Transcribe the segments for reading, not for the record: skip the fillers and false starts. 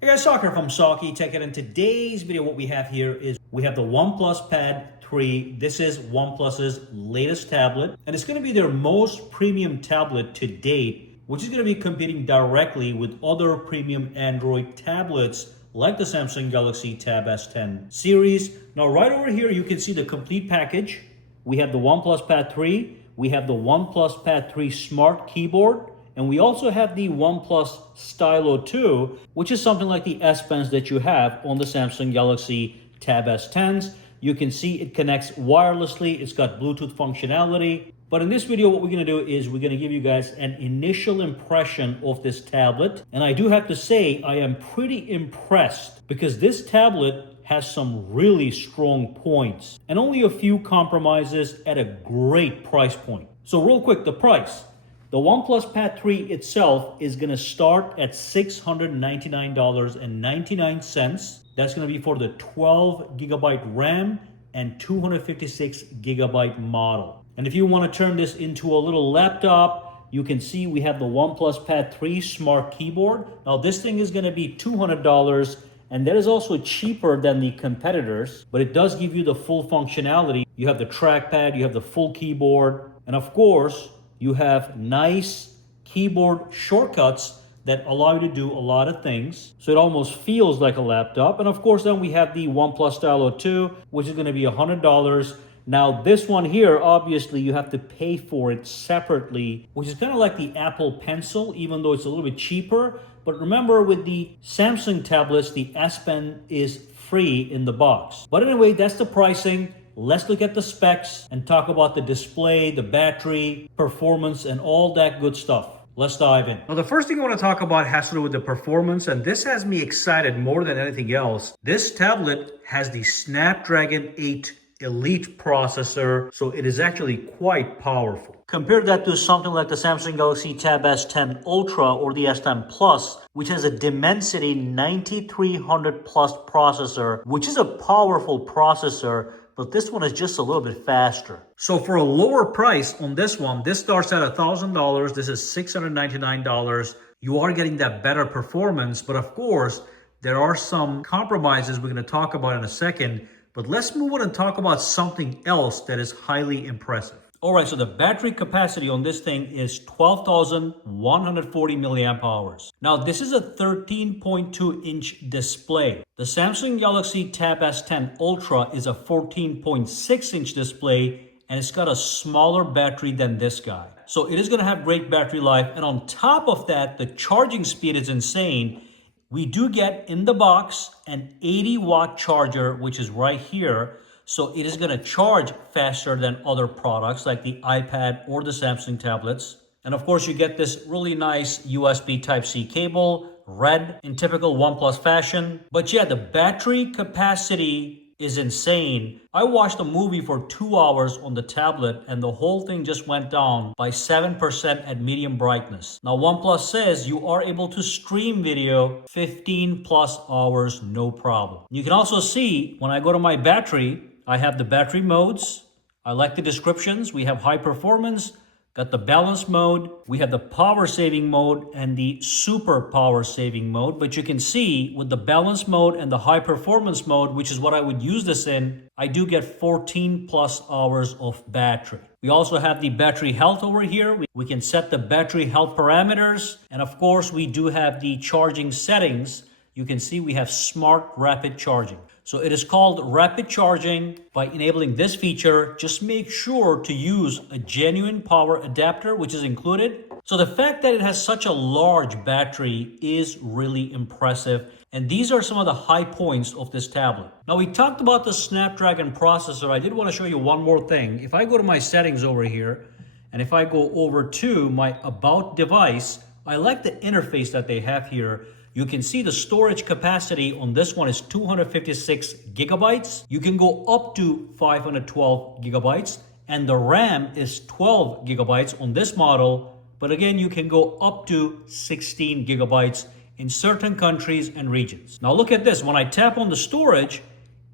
Hey guys, Soccer from sakitech, and in today's video what we have here is we have the OnePlus Pad 3. This is OnePlus's latest tablet, and it's going to be their most premium tablet to date, which is going to be competing directly with other premium Android tablets like the Samsung Galaxy Tab S10 series. Now right over here you can see the complete package. We have the OnePlus Pad 3, we have the OnePlus Pad 3 Smart Keyboard, and we also have the OnePlus Stylus 2, which is something like the S Pens that you have on the Samsung Galaxy Tab S10s. You can see it connects wirelessly, it's got Bluetooth functionality. But in this video, what we're gonna do is we're gonna give you guys an initial impression of this tablet. And I do have to say, I am pretty impressed because this tablet has some really strong points and only a few compromises at a great price point. So real quick, the price. The OnePlus Pad 3 itself is going to start at $699.99. That's going to be for the 12 gigabyte RAM and 256 gigabyte model. And if you want to turn this into a little laptop, you can see we have the OnePlus Pad 3 Smart Keyboard. Now this thing is going to be $200, and that is also cheaper than the competitors, but it does give you the full functionality. You have the trackpad, you have the full keyboard, and of course, you have nice keyboard shortcuts that allow you to do a lot of things. So it almost feels like a laptop. And of course, then we have the OnePlus Stylus 2, which is going to be $100. Now this one here, obviously you have to pay for it separately, which is kind of like the Apple Pencil, even though it's a little bit cheaper. But remember, with the Samsung tablets, the S Pen is free in the box. But anyway, that's the pricing. Let's look at the specs and talk about the display, the battery, performance, and all that good stuff. Let's dive in. Now, the first thing I want to talk about has to do with the performance, and this has me excited more than anything else. This tablet has the Snapdragon 8 Elite processor, so it is actually quite powerful. Compare that to something like the Samsung Galaxy Tab S10 Ultra or the S10 Plus, which has a Dimensity 9300 Plus processor, which is a powerful processor, but this one is just a little bit faster. So for a lower price on this one, this starts at $1,000. This is $699. You are getting that better performance, but of course, there are some compromises we're going to talk about in a second. But let's move on and talk about something else that is highly impressive. All right, so the battery capacity on this thing is 12,140 milliamp hours. Now, this is a 13.2-inch display. The Samsung Galaxy Tab S10 Ultra is a 14.6-inch display, and it's got a smaller battery than this guy. So it is going to have great battery life. And on top of that, the charging speed is insane. We do get in the box an 80-watt charger, which is right here. So it is going to charge faster than other products like the iPad or the Samsung tablets. And of course, you get this really nice USB Type-C cable, red in typical OnePlus fashion. But yeah, the battery capacity is insane. I watched a movie for 2 hours on the tablet and the whole thing just went down by 7% at medium brightness. Now OnePlus says you are able to stream video 15 plus hours, no problem. You can also see when I go to my battery, I have the battery modes. I like the descriptions. We have high performance, got the balance mode. We have the power saving mode and the super power saving mode. But you can see with the balance mode and the high performance mode, which is what I would use this in, I do get 14 plus hours of battery. We also have the battery health over here. We can set the battery health parameters. And of course, we do have the charging settings. You can see we have smart rapid charging. So it is called rapid charging. By enabling this feature, just make sure to use a genuine power adapter, which is included. So the fact that it has such a large battery is really impressive. And these are some of the high points of this tablet. Now we talked about the Snapdragon processor. I did want to show you one more thing. If I go to my settings over here, and if I go over to my About device, I like the interface that they have here. You can see the storage capacity on this one is 256 gigabytes. You can go up to 512 gigabytes, and the RAM is 12 gigabytes on this model. But again, you can go up to 16 gigabytes in certain countries and regions. Now look at this. When I tap on the storage,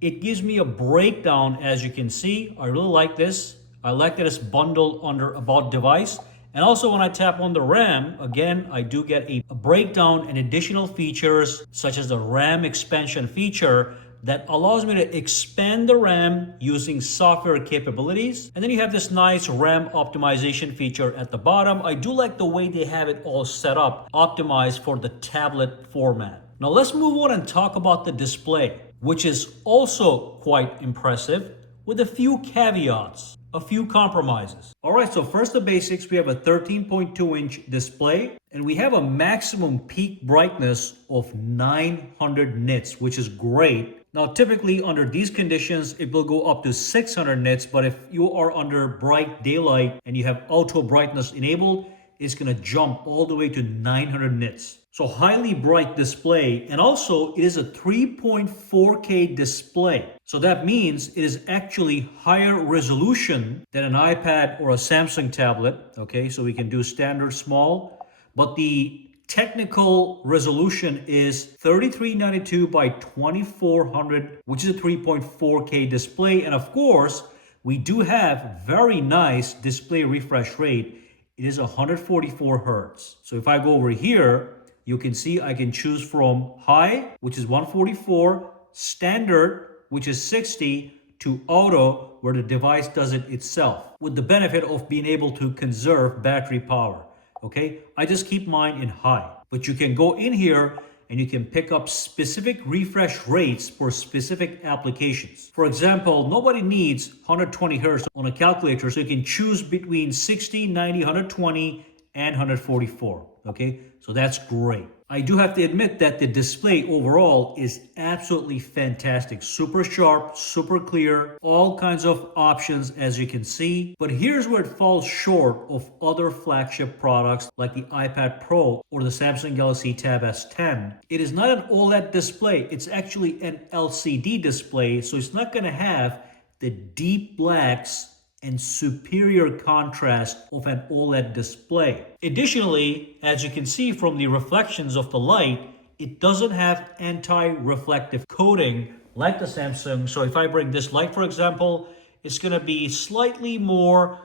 it gives me a breakdown, as you can see. I really like this. I like that it's bundled under About device. And also when I tap on the RAM, again, I do get a breakdown and additional features such as the RAM expansion feature that allows me to expand the RAM using software capabilities. And then you have this nice RAM optimization feature at the bottom. I do like the way they have it all set up, optimized for the tablet format. Now let's move on and talk about the display, which is also quite impressive with a few caveats, a few compromises. All right, so first the basics, we have a 13.2-inch display and we have a maximum peak brightness of 900 nits, which is great. Now, typically under these conditions, it will go up to 600 nits, but if you are under bright daylight and you have auto brightness enabled, it's gonna jump all the way to 900 nits. So highly bright display, and also it is a 3.4K display. So that means it is actually higher resolution than an iPad or a Samsung tablet. Okay, so we can do standard small, but the technical resolution is 3392 by 2400, which is a 3.4K display. And of course, we do have very nice display refresh rate. It is 144 Hertz. So if I go over here, you can see I can choose from high, which is 144, standard, which is 60, to auto, where the device does it itself, with the benefit of being able to conserve battery power. Okay, I just keep mine in high, but you can go in here and you can pick up specific refresh rates for specific applications. For example, nobody needs 120 Hertz on a calculator, so you can choose between 60, 90, 120, and 144. Okay, so that's great. I do have to admit that the display overall is absolutely fantastic. Super sharp, super clear, all kinds of options as you can see. But here's where it falls short of other flagship products like the iPad Pro or the Samsung Galaxy Tab S10. It is not an OLED display. It's actually an LCD display, so it's not going to have the deep blacks and superior contrast of an OLED display. Additionally, as you can see from the reflections of the light, it doesn't have anti-reflective coating like the Samsung. So if I bring this light, for example, it's gonna be slightly more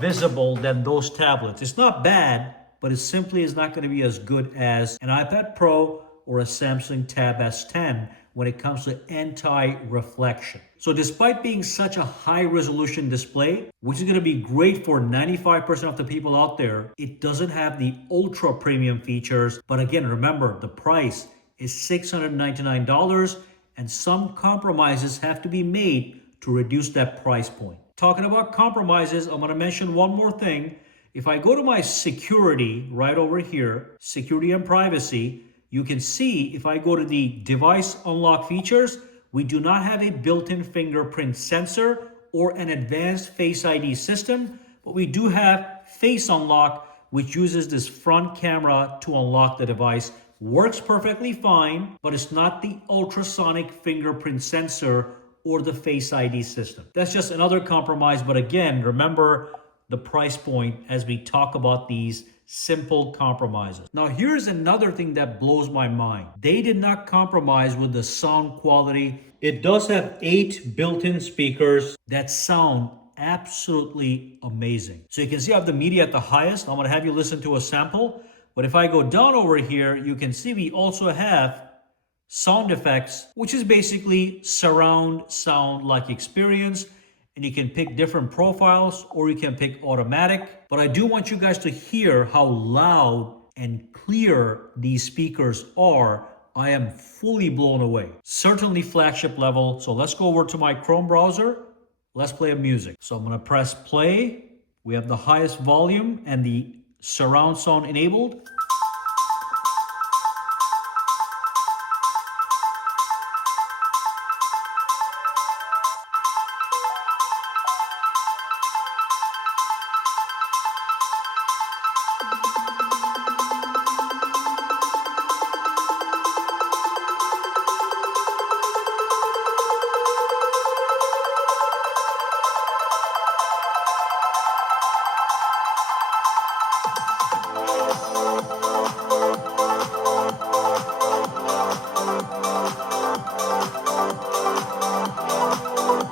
visible than those tablets. It's not bad, but it simply is not gonna be as good as an iPad Pro or a Samsung Tab S10 when it comes to anti-reflection. So despite being such a high resolution display, which is going to be great for 95% of the people out there, it doesn't have the ultra premium features. But again, remember, the price is $699 and some compromises have to be made to reduce that price point. Talking about compromises, I'm going to mention one more thing. If I go to my security right over here, security and privacy, you can see if I go to the device unlock features, we do not have a built-in fingerprint sensor or an advanced Face ID system, but we do have face unlock, which uses this front camera to unlock the device. Works perfectly fine, but it's not the ultrasonic fingerprint sensor or the Face ID system. That's just another compromise, but again, remember the price point as we talk about these simple compromises. Now, here's another thing that blows my mind. They did not compromise with the sound quality. It does have 8 built-in speakers that sound absolutely amazing. So you can see I have the media at the highest. I'm gonna have you listen to a sample. But if I go down over here, you can see we also have sound effects, which is basically surround sound like experience. And you can pick different profiles or you can pick automatic. But I do want you guys to hear how loud and clear these speakers are. I am fully blown away. Certainly flagship level. So let's go over to my Chrome browser. Let's play a music. So I'm gonna press play. We have the highest volume and the surround sound enabled.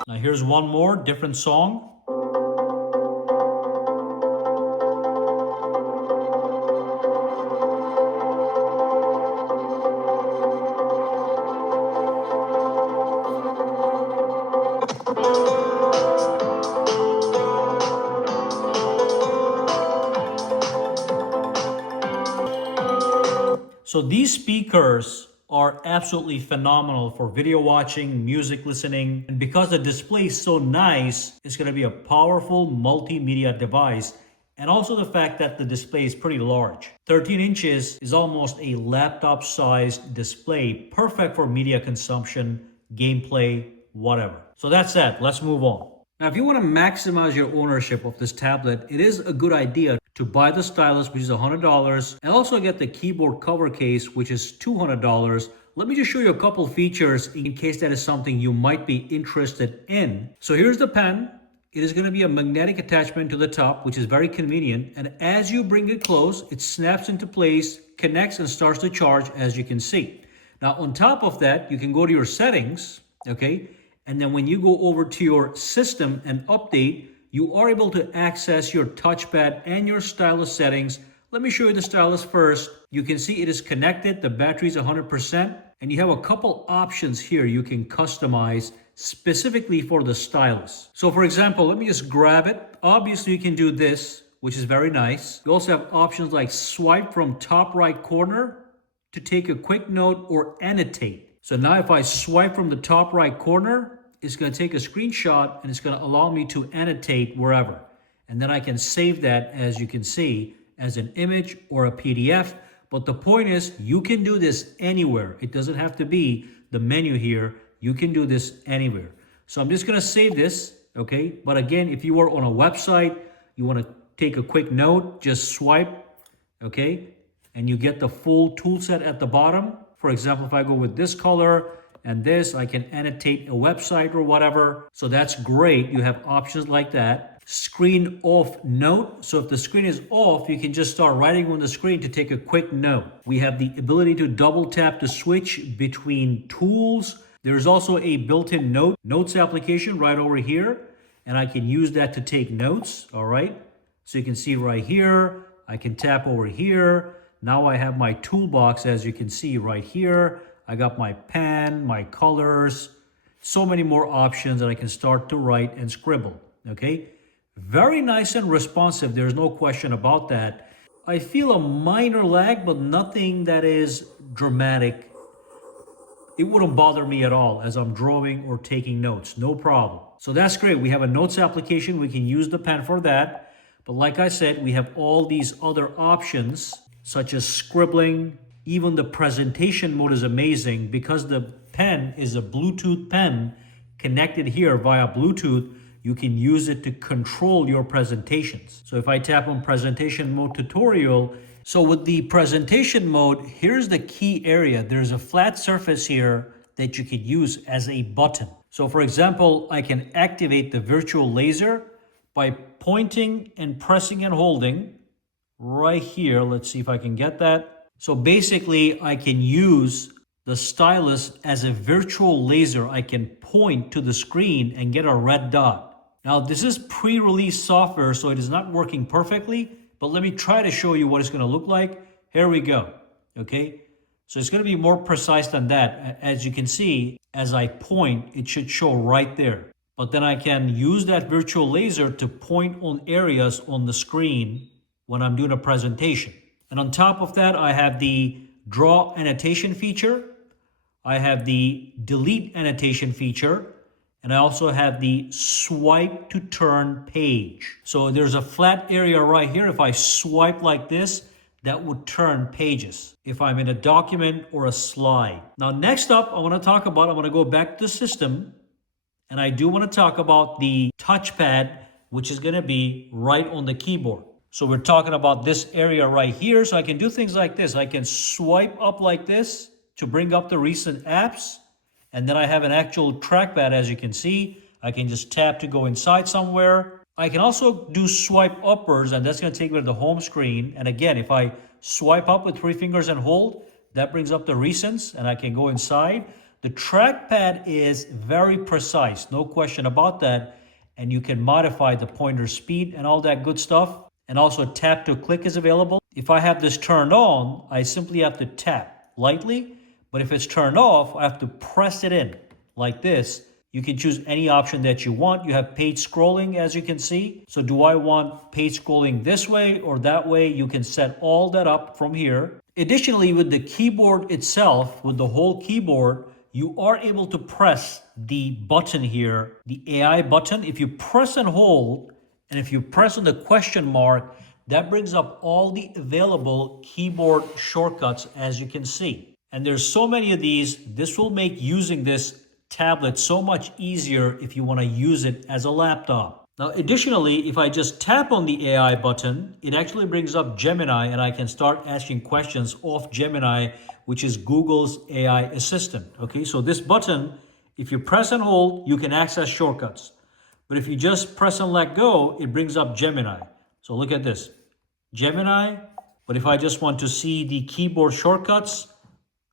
Now here's one more different song. So these speakers are absolutely phenomenal for video watching, music listening, and because the display is so nice, it's going to be a powerful multimedia device. And also the fact that the display is pretty large. 13 inches is almost a laptop sized display, perfect for media consumption, gameplay, whatever. So that's that. Let's move on. Now, if you want to maximize your ownership of this tablet, it is a good idea to buy the stylus, which is $100, and also get the keyboard cover case, which is $200. Let me just show you a couple features in case that is something you might be interested in. So here's the pen. It is going to be a magnetic attachment to the top, which is very convenient. And as you bring it close, it snaps into place, connects, and starts to charge, as you can see. Now, on top of that, you can go to your settings, okay? And then when you go over to your system and update, you are able to access your touchpad and your stylus settings. Let me show you the stylus first. You can see it is connected. The battery is 100%. And you have a couple options here you can customize specifically for the stylus. So for example, let me just grab it. Obviously, you can do this, which is very nice. You also have options like swipe from top right corner to take a quick note or annotate. So now if I swipe from the top right corner, it's going to take a screenshot and it's going to allow me to annotate wherever. And then I can save that, as you can see, as an image or a PDF. But the point is, you can do this anywhere. It doesn't have to be the menu here. You can do this anywhere. So I'm just going to save this, okay? But again, if you are on a website, you want to take a quick note, just swipe, okay? And you get the full tool set at the bottom. For example, if I go with this color and this, I can annotate a website or whatever. So that's great. You have options like that. Screen off note. So if the screen is off, you can just start writing on the screen to take a quick note. We have the ability to double tap to switch between tools. There's also a built-in notes application right over here. And I can use that to take notes, all right? So you can see right here, I can tap over here. Now I have my toolbox, as you can see right here. I got my pen, my colors, so many more options that I can start to write and scribble, okay? Very nice and responsive, there's no question about that. I feel a minor lag, but nothing that is dramatic. It wouldn't bother me at all as I'm drawing or taking notes, no problem. So that's great. We have a notes application. We can use the pen for that. But like I said, we have all these other options, such as scribbling. Even the presentation mode is amazing because the pen is a Bluetooth pen connected here via Bluetooth. You can use it to control your presentations. So if I tap on presentation mode tutorial, so with the presentation mode, here's the key area. There's a flat surface here that you could use as a button. So for example, I can activate the virtual laser by pointing and pressing and holding right here. Let's see if I can get that. So basically, I can use the stylus as a virtual laser. I can point to the screen and get a red dot. Now, this is pre-release software, so it is not working perfectly, but let me try to show you what it's going to look like. Here we go, okay? So it's going to be more precise than that. As you can see, as I point, it should show right there. But then I can use that virtual laser to point on areas on the screen when I'm doing a presentation. And on top of that, I have the draw annotation feature. I have the delete annotation feature. And I also have the swipe to turn page. So there's a flat area right here. If I swipe like this, that would turn pages if I'm in a document or a slide. Now, next up, I'm going to go back to the system. And I do want to talk about the touchpad, which is going to be right on the keyboard. So we're talking about this area right here. So I can do things like this. I can swipe up like this to bring up the recent apps. And then I have an actual trackpad, as you can see. I can just tap to go inside somewhere. I can also do swipe upwards, and that's going to take me to the home screen. And again, if I swipe up with 3 fingers and hold, that brings up the recents, and I can go inside. The trackpad is very precise, no question about that. And you can modify the pointer speed and all that good stuff. And also tap to click is available. If I have this turned on, I simply have to tap lightly. But if it's turned off, I have to press it in like this. You can choose any option that you want. You have page scrolling, as you can see. So do I want page scrolling this way or that way? You can set all that up from here. Additionally, with the keyboard itself, with the whole keyboard, you are able to press the button here, the AI button. If you press and hold, and if you press on the question mark, that brings up all the available keyboard shortcuts, as you can see. And there's so many of these. This will make using this tablet so much easier if you want to use it as a laptop. Now, additionally, if I just tap on the AI button, it actually brings up Gemini and I can start asking questions off Gemini, which is Google's AI assistant. Okay, so this button, if you press and hold, you can access shortcuts. But if you just press and let go, it brings up Gemini. So look at this, Gemini. But if I just want to see the keyboard shortcuts,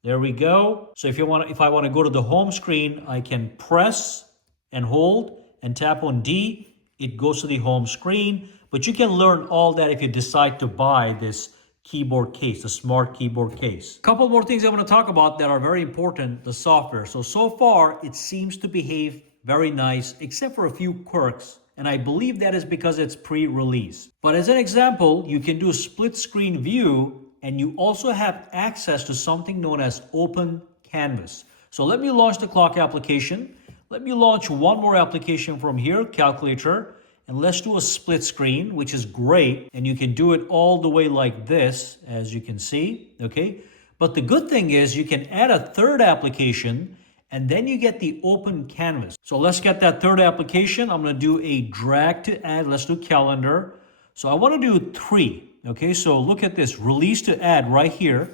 there we go. So if I want to go to the home screen, I can press and hold and tap on D. It goes to the home screen, but you can learn all that if you decide to buy this keyboard case, the smart keyboard case. A couple more things I want to talk about that are very important, the software. So far, it seems to behave very nice, except for a few quirks, and I believe that is because it's pre-release. But as an example, you can do a split screen view, and you also have access to something known as Open Canvas. So let me launch the clock application. Let me launch one more application from here, calculator, and let's do a split screen, which is great. And you can do it all the way like this, as you can see, okay? But the good thing is you can add a third application and then you get the open canvas. So let's get that third application. I'm gonna do a drag to add, let's do calendar. So I wanna do 3, okay? So look at this, release to add right here.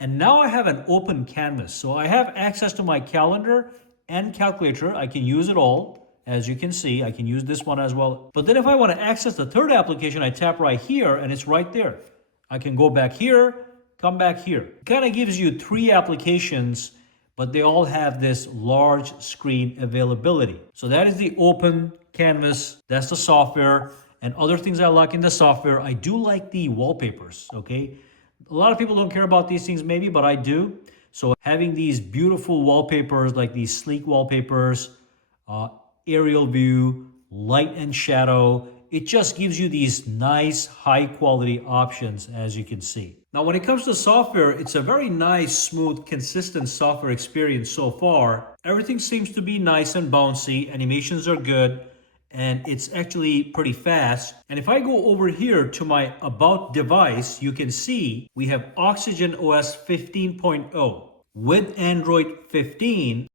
And now I have an open canvas. So I have access to my calendar and calculator. I can use it all. As you can see, I can use this one as well. But then if I want to access the third application, I tap right here and it's right there. I can go back here, come back here. It kind of gives you 3 applications, but they all have this large screen availability. So that is the open canvas. That's the software. And other things I like in the software, I do like the wallpapers, okay? A lot of people don't care about these things maybe, but I do. So having these beautiful wallpapers, like these sleek wallpapers, aerial view, light and shadow, it just gives you these nice high quality options, as you can see. Now, when it comes to software, it's a very nice, smooth, consistent software experience so far. Everything seems to be nice and bouncy. Animations are good. And it's actually pretty fast. And if I go over here to my About device, you can see we have Oxygen OS 15.0 with Android 15.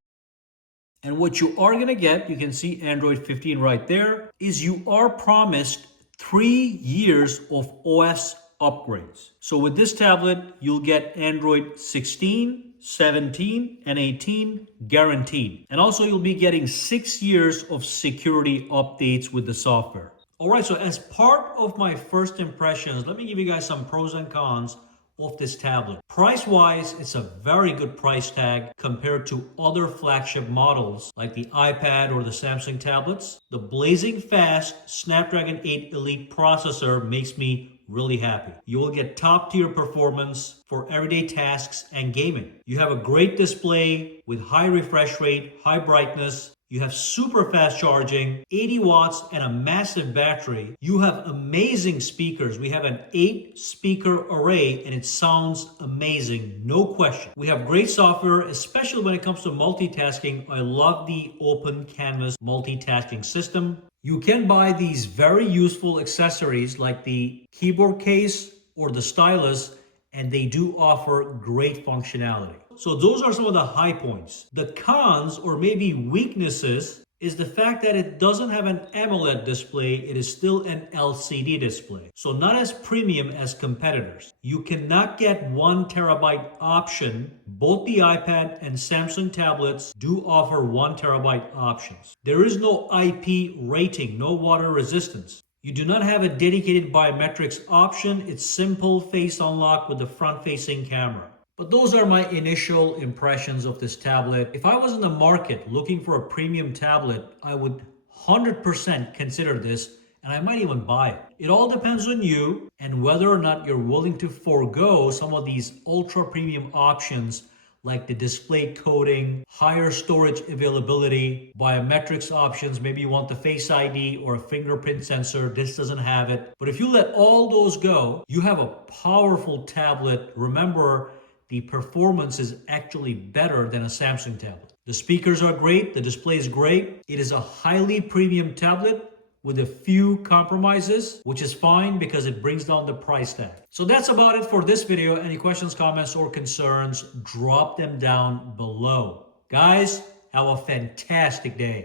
And what you are going to get, you can see Android 15 right there, is you are promised 3 years of OS upgrades. So with this tablet, you'll get Android 16, 17 and 18 guaranteed. And also you'll be getting 6 years of security updates with the software. All right, so as part of my first impressions, let me give you guys some pros and cons of this tablet. Price-wise, it's a very good price tag compared to other flagship models like the iPad or the Samsung tablets. The blazing fast Snapdragon 8 Elite processor makes me really happy. You will get top tier performance for everyday tasks and gaming. You have a great display with high refresh rate, high brightness. You have super fast charging, 80 watts and a massive battery. You have amazing speakers. We have an 8-speaker array and it sounds amazing, no question. We have great software, especially when it comes to multitasking. I love the Open Canvas multitasking system. You can buy these very useful accessories like the keyboard case or the stylus, and they do offer great functionality. So those are some of the high points. The cons or maybe weaknesses is the fact that it doesn't have an AMOLED display. It is still an LCD display. So not as premium as competitors. You cannot get 1 terabyte option. Both the iPad and Samsung tablets do offer 1 terabyte options. There is no IP rating, no water resistance. You do not have a dedicated biometrics option. It's simple face unlock with the front-facing camera. But those are my initial impressions of this tablet. If I was in the market looking for a premium tablet, I would 100% consider this, and I might even buy it. It all depends on you and whether or not you're willing to forego some of these ultra premium options like the display coating, higher storage availability, biometrics options. Maybe you want the Face ID or a fingerprint sensor. This doesn't have it. But if you let all those go, you have a powerful tablet. Remember, the performance is actually better than a Samsung tablet. The speakers are great. The display is great. It is a highly premium tablet with a few compromises, which is fine because it brings down the price tag. So that's about it for this video. Any questions, comments, or concerns, drop them down below. Guys, have a fantastic day.